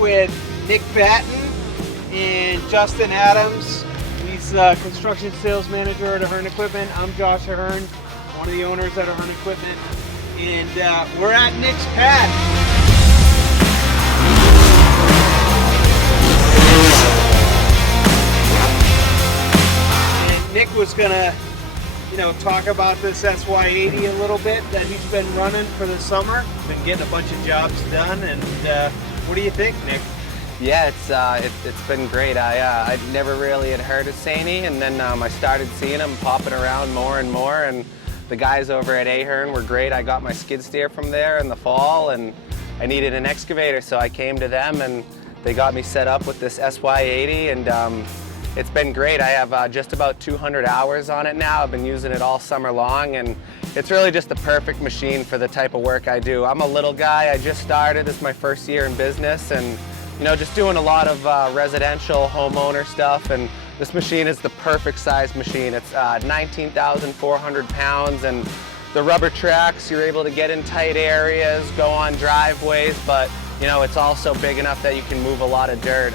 with Nick Batten and Justin Adams. He's construction sales manager at Ahern Equipment. I'm Josh Ahern, one of the owners at Ahern Equipment, and we're at Nick's pad. And Nick was gonna, talk about this SY80 a little bit that he's been running for the summer. Been getting a bunch of jobs done, and what do you think, Nick? Yeah, it's been great. I never really had heard of SANY, and then I started seeing them popping around more and more, and the guys over at Ahern were great. I got my skid steer from there in the fall, and I needed an excavator, so I came to them, and they got me set up with this SY80, and it's been great. I have just about 200 hours on it now. I've been using it all summer long, and it's really just the perfect machine for the type of work I do. I'm a little guy. I just started. It's my first year in business, and just doing a lot of residential homeowner stuff, and this machine is the perfect size machine. It's 19,400 pounds, and the rubber tracks, you're able to get in tight areas, go on driveways, but it's also big enough that you can move a lot of dirt.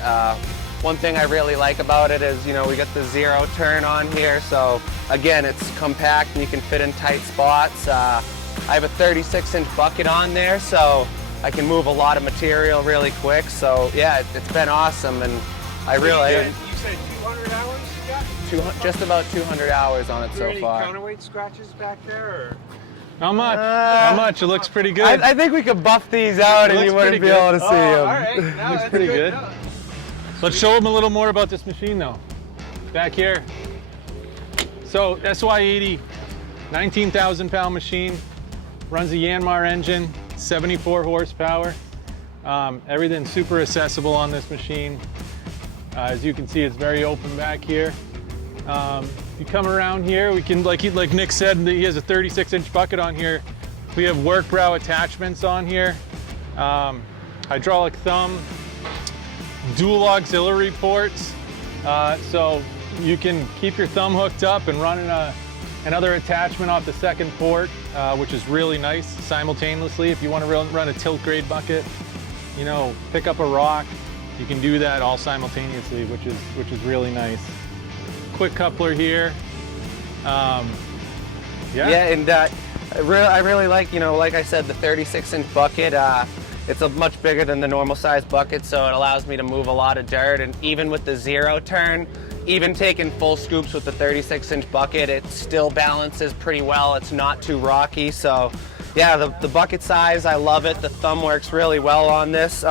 One thing I really like about it is, we got the zero turn on here, so again, it's compact and you can fit in tight spots. I have a 36-inch bucket on there, so I can move a lot of material really quick. So yeah, it's been awesome, and I really... You said 200 hours you got? Just about 200 hours on it so far. Any counterweight scratches back there, or? Not much. Not much. It looks pretty good. I think we could buff these out and you wouldn't be able to see them. All right. No, looks pretty good. No. Let's show them a little more about this machine though. Back here. So SY80, 19,000 pound machine, runs a Yanmar engine, 74 horsepower. Everything's super accessible on this machine. As you can see, it's very open back here. You come around here, we can, like Nick said, he has a 36-inch bucket on here. We have work brow attachments on here, hydraulic thumb, dual auxiliary ports, so you can keep your thumb hooked up and run another attachment off the second port, which is really nice simultaneously. If you want to run a tilt grade bucket, pick up a rock, you can do that all simultaneously, which is really nice. Quick coupler here. Yeah, and I really like, like I said, the 36-inch bucket. It's much bigger than the normal size bucket, so it allows me to move a lot of dirt, and even with the zero turn, even taking full scoops with the 36-inch bucket, it still balances pretty well. It's not too rocky, so yeah, the bucket size, I love it. The thumb works really well on this.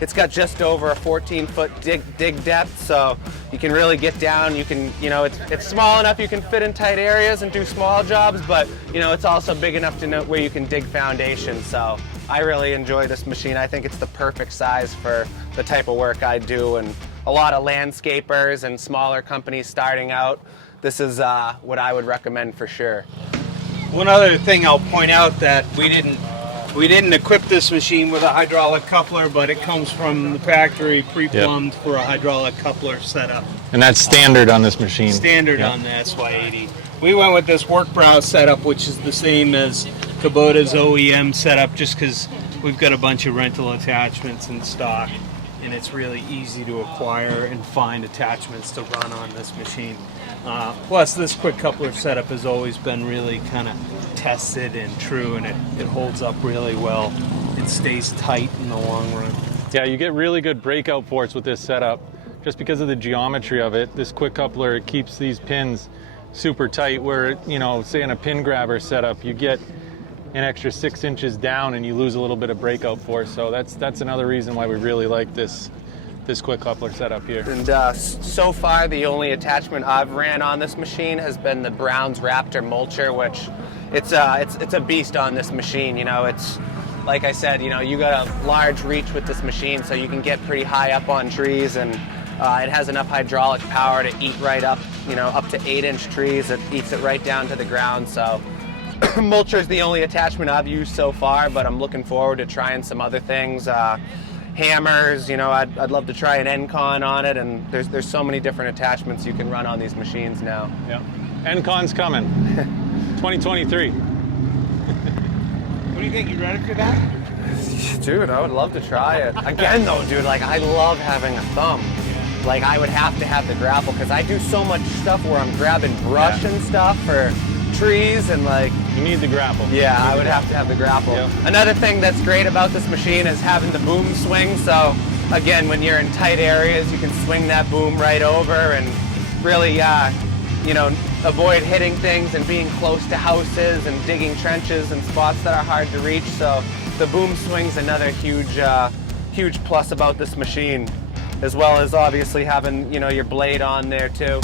It's got just over a 14-foot dig depth, so you can really get down. You can, it's small enough you can fit in tight areas and do small jobs, but it's also big enough to know where you can dig foundations. So I really enjoy this machine. I think it's the perfect size for the type of work I do, and a lot of landscapers and smaller companies starting out. This is what I would recommend for sure. One other thing I'll point out, that we didn't equip this machine with a hydraulic coupler, but it comes from the factory pre-plumbed for a hydraulic coupler setup. And that's standard on this machine. Standard on the SY80. We went with this work brow setup, which is the same as Kubota's OEM setup, just because we've got a bunch of rental attachments in stock, and it's really easy to acquire and find attachments to run on this machine. Plus, this quick coupler setup has always been really kind of tested and true, and it holds up really well. It stays tight in the long run. Yeah, you get really good breakout ports with this setup. Just because of the geometry of it, this quick coupler keeps these pins super tight, where, say in a pin grabber setup, you get an extra 6 inches down and you lose a little bit of breakout force. So that's another reason why we really like this quick coupler setup here. And so far, the only attachment I've ran on this machine has been the Brown's Raptor mulcher, which it's a beast on this machine. It's, like I said, you got a large reach with this machine, so you can get pretty high up on trees, and it has enough hydraulic power to eat right up, up to 8-inch trees. It eats it right down to the ground. So mulcher is the only attachment I've used so far, but I'm looking forward to trying some other things. Hammers, I'd love to try an N-Con on it, and there's so many different attachments you can run on these machines now. Yeah, N-Con's coming, 2023. What do you think? You ready for that? Dude, I would love to try it. Again though, dude, like I love having a thumb. Like I would have to have the grapple because I do so much stuff where I'm grabbing brush and stuff for trees and like. You need the grapple. Yeah, I would have to have the grapple. Yep. Another thing that's great about this machine is having the boom swing. So again, when you're in tight areas, you can swing that boom right over and really, you know, avoid hitting things and being close to houses and digging trenches and spots that are hard to reach. So the boom swing's another huge, huge plus about this machine, as well as obviously having, you know, your blade on there too.